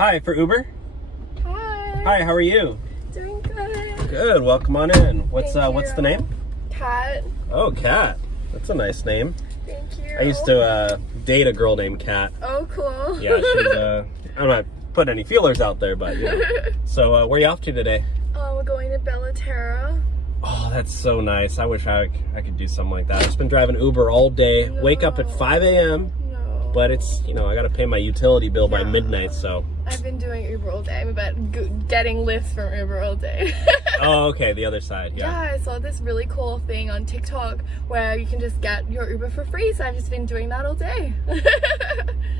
Hi, for Uber? Hi. Hi, how are you? Doing good. Good, welcome on in. What's the name? Kat. Oh, Kat. That's a nice name. Thank you. I used to date a girl named Kat. Oh, cool. Yeah, she's, I'm not putting any feelers out there, but, you know. So, where are you off to today? We're going to Bellaterra. Oh, that's so nice. I wish I could do something like that. I've just been driving Uber all day. No. Wake up at 5 a.m. No. But it's, you know, I got to pay my utility bill by Yeah. midnight, so. I've been doing Uber all day. I'm about getting lifts from Uber all day. Oh, okay, the other side, yeah. Yeah, I saw this really cool thing on TikTok where you can just get your Uber for free. So I've just been doing that all day.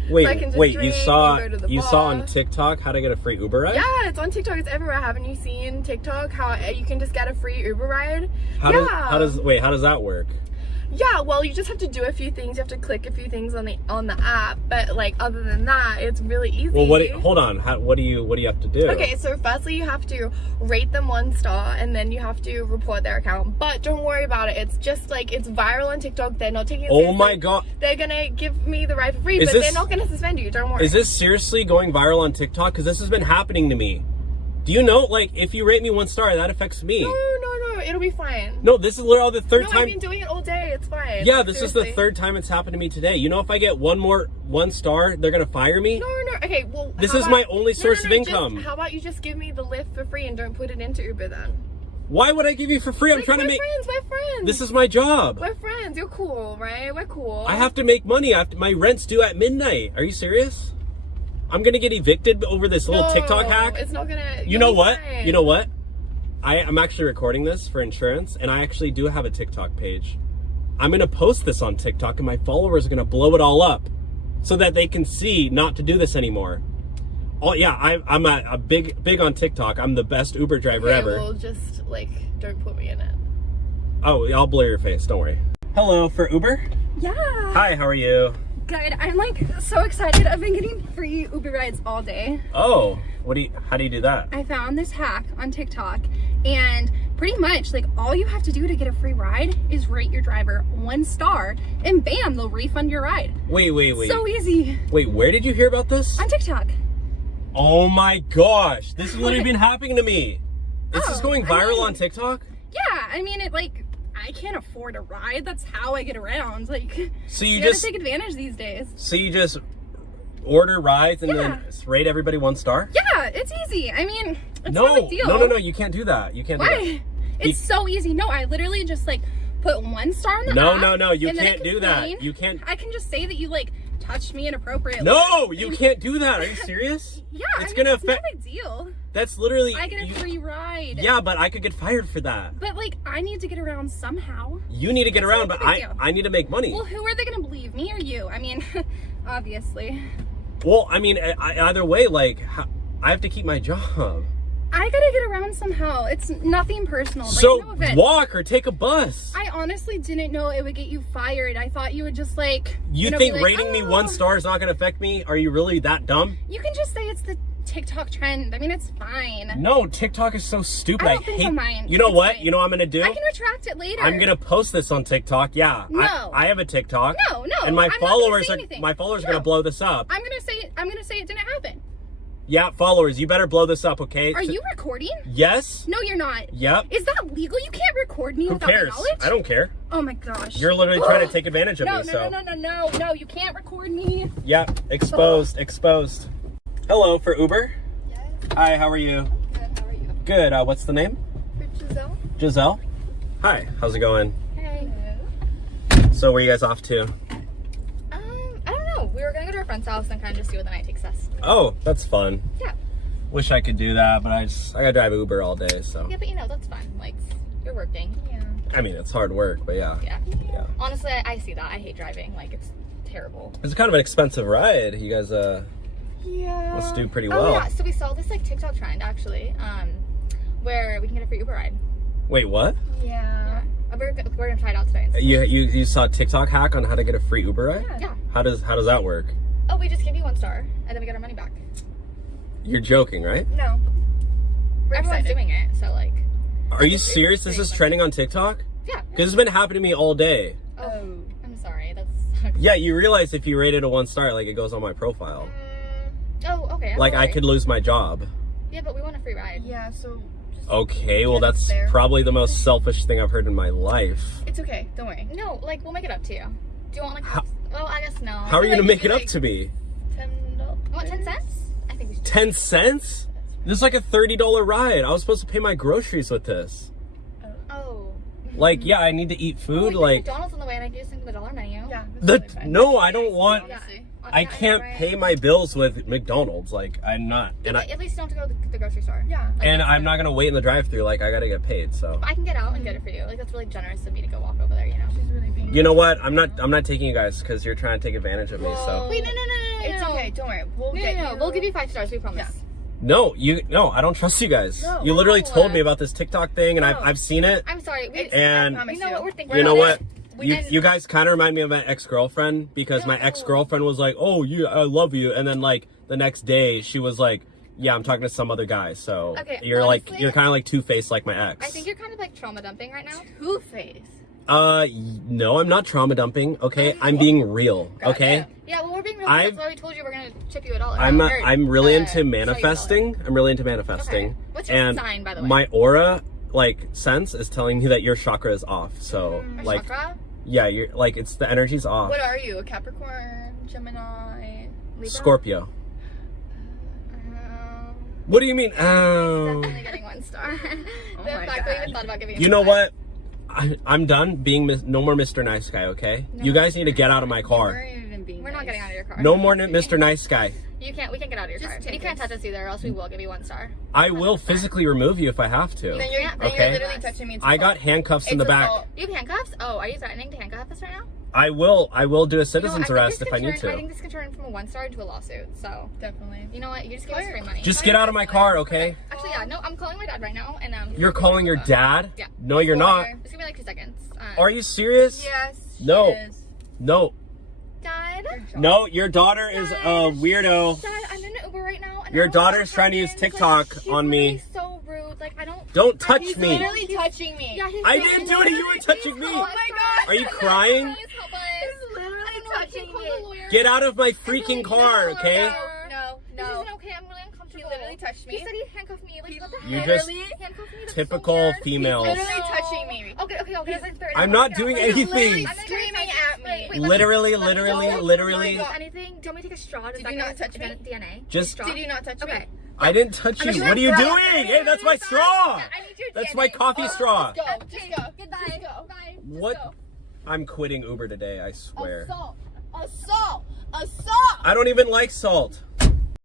Wait, so I can just wait, drink you saw and go to the you bar. saw on TikTok how to get a free Uber ride? Yeah, it's on TikTok. It's everywhere. Haven't you seen TikTok? How you can just get a free Uber ride? How does that work? Yeah, well, you just have to do a few things. You have to click a few things on the app, but like other than that, it's really easy. Well, hold on. What do you have to do? Okay, so firstly you have to rate them 1 star, and then you have to report their account. But don't worry about it. It's just like it's viral on TikTok. They're not taking it seriously. Oh my god! They're gonna give me the ride for free, but they're not gonna suspend you. Don't worry. Is this seriously going viral on TikTok? Because this has been happening to me. Do you know, like, if you rate me 1 star, that affects me? No, it'll be fine. No, this is literally the third time. I've been doing it all day. It's fine. Yeah, this is the 3rd time it's happened to me today. You know, if I get 1 star, they're gonna fire me. No. Okay, well, this is my only source of income. How about you just give me the Lyft for free and don't put it into Uber then? Why would I give you for free? I'm trying to make. We're friends. This is my job. We're friends. You're cool, right? We're cool. I have to make money. My rent's due at midnight. Are you serious? I'm gonna get evicted over this little TikTok hack. It's not gonna. You know what? Fine. You know what? I'm actually recording this for insurance, and I actually do have a TikTok page. I'm gonna post this on TikTok, and my followers are gonna blow it all up, so that they can see not to do this anymore. Oh yeah, I'm a big on TikTok. I'm the best Uber driver ever. Well, just like don't put me in it. Oh, I'll blur your face. Don't worry. Hello, for Uber. Yeah. Hi, how are you? Good. I'm like so excited. I've been getting free Uber rides all day. Oh, how do you do that? I found this hack on TikTok, and pretty much like all you have to do to get a free ride is rate your driver 1 star, and bam, they'll refund your ride. Wait. So easy. Wait, where did you hear about this? On TikTok. Oh my gosh, this has literally been happening to me. This is going viral on TikTok? Yeah, I mean it like. I can't afford a ride. That's how I get around. Like, so you gotta take advantage these days. So you just order rides and then rate everybody 1 star? Yeah, it's easy. I mean, it's no big deal. No, you can't do that. You can't do that. It's so easy. No, I literally just like put 1 star on the app. No, you can't do that. You can't. I can just say that you like touched me inappropriately. No, you can't do that. Are you serious? Yeah, it's gonna affect. It's no big deal. That's literally. I get a free ride. Yeah, but I could get fired for that. But like, I need to get around somehow. You need to get around, but I need to make money. Well, who are they gonna believe, me or you? I mean, obviously. Well, I mean, either way, like, I have to keep my job. I gotta get around somehow. It's nothing personal. So like, no walk or take a bus. I honestly didn't know it would get you fired. I thought you would just like. You think rating me 1 star is not gonna affect me? Are you really that dumb? You can just say it's the TikTok trend. I mean, it's fine. No, TikTok is so stupid. I don't think so, mine. You know it's what? fine. You know what I'm gonna do? I can retract it later. I'm gonna post this on TikTok. Yeah. No. I have a TikTok. No. And my followers are no. gonna blow this up. I'm gonna say it didn't happen. Yeah, followers, you better blow this up, okay? Are you recording? Yes. No, you're not. Yep. Is that legal? You can't record me without my knowledge? Who cares? I don't care. Oh my gosh. You're literally trying to take advantage of me, so. No, you can't record me. Yep, exposed. Hello, for Uber? Yes. Hi, how are you? Good. How are you? Good. What's the name? Giselle. Giselle? Hi, how's it going? Hey. So where are you guys off to? I don't know. We were gonna go to our friend's house and kind of just see where the night takes us. Oh, that's fun. Yeah. Wish I could do that, but I gotta drive Uber all day, so. Yeah, but you know, that's fun. Like, you're working. Yeah. I mean, it's hard work, but yeah. Yeah. Honestly, I see that. I hate driving. Like, it's terrible. It's kind of an expensive ride. You guys, yeah. must do pretty well. Oh, yeah. So we saw this, like, TikTok trend, actually, where we can get a free Uber ride. Wait, what? Yeah. We're gonna try it out today. You saw a TikTok hack on how to get a free Uber ride? Yeah. How does that work? Oh, we just give you 1 star, and then we get our money back. You're joking, right? No. Everyone's doing it, so like. Are you serious? This is trending on TikTok? Yeah. Because it's been happening to me all day. Oh, I'm sorry. That's. Yeah, you realize if you rate it a 1 star, like it goes on my profile. Oh, Okay. Like I could lose my job. Yeah, but we want a free ride. Yeah, so just Okay, well that's there. probably the most selfish thing I've heard in my life. it's okay. Don't worry. No, like we'll make it up to you. Do you want like? Well, I guess no. How are you like gonna make it'd it be up to me? You want 10 cents? I think we should. 10 cents? This is like a $30 ride. I was supposed to pay my groceries with this. Oh. Like, yeah, I need to eat Well, food. we Like, McDonald's on the way, and I do something with the dollar menu. Yeah. no, I don't want. Yeah. I can't pay my bills with McDonald's. Like, I'm not, and At least you don't have to go to the grocery store. Yeah. and I'm not gonna wait in the drive-thru. Like, I gotta get paid. So, I can get out and get it for you. Like that's really generous of me to go walk over there. You know. She's really being. you know what? I'm not taking you guys because you're trying to take advantage of me. So, Wait, no. It's okay. Don't worry. We'll get you. We'll give you 5 stars. We promise. no, I don't trust you guys. No. You literally No. told me about this TikTok thing, and No. I've seen it. I'm sorry. And- I promise you know what we're thinking. You know about what? it. You guys kind of remind me of my ex-girlfriend because my No. ex-girlfriend was like, "Oh, I love you," and then like the next day she was like, "Yeah, I'm talking to some other guy." So Okay, you're honestly, you're kind of like two-faced like my ex. I think you're kind of like trauma dumping right now. Two-Face. No, I'm not trauma dumping. Okay, I'm being real. Okay, Yeah, well, we're being real. I've- That's why we told you we're gonna chip you $1. I'm really into show you manifesting. I'm really into manifesting. Okay. What's your and sign, by the way? my aura like sense is telling me that your chakra is off. So Your like, chakra? yeah, you're like it's the energy's off. What are you? A Capricorn, Gemini, Libra? Scorpio. Um, What do you mean? Oh. Definitely getting 1 star. Oh The my fact that we even God. thought about giving You know what? I'm done being no more Mr. Nice Guy, okay? You guys need to get out of my car. We're not getting out of your car. No more Mr. Nice Guy. We can't get out of your Just car. And take you can't this. touch us either, or else we will give you 1 star. I will physically remove you if I have to. Then you're, Yeah, then okay. you're literally touching me. It's I got assault. handcuffs in It's the back. assault. You have handcuffs? Oh, are you threatening to handcuff us right now? I will do a You know citizen's what, arrest if I need I think to. this could turn from a 1 star into a lawsuit. So, Definitely. you know what? You just give us free money. Just get out of my car, okay? Actually, yeah. No, I'm calling my dad right now, and You're calling your dad? Yeah. No, you're not. It's gonna be like 2 seconds. Are you serious? Yes. No. She is. No. Dad? No, your daughter is a weirdo. Dad, I'm in an Uber right now. And Your I don't know daughter's what trying to use happened. TikTok Like, on me. He's so rude. Like, I don't. Don't touch He's me. literally touching me. Yeah, he's I so didn't do it, rude. you were touching me. Please help Oh my us. God. Are you crying? Please help us. He's literally I don't know, I can't touching call me. the lawyer. Get out of my freaking car, okay? No. This isn't okay. I'm really uncomfortable. He literally touched me. He said he handcuffed me. Like, what the You heck? just handcuffed me. That's typical so weird. females. He's literally touching me. Okay. I'm not doing anything. Literally screaming at me. Literally. Do you want me to take a straw? Did you not touch me? DNA? Just- Straw? Did you not touch me? Okay. I didn't touch you. What are you doing? Hey, that's my straw. I need your That's DNA. my coffee straw. Let's go. Just go. Goodbye. Just go. Bye. What? I'm quitting Uber today, I swear. Assault. Assault. Assault. I don't even like salt.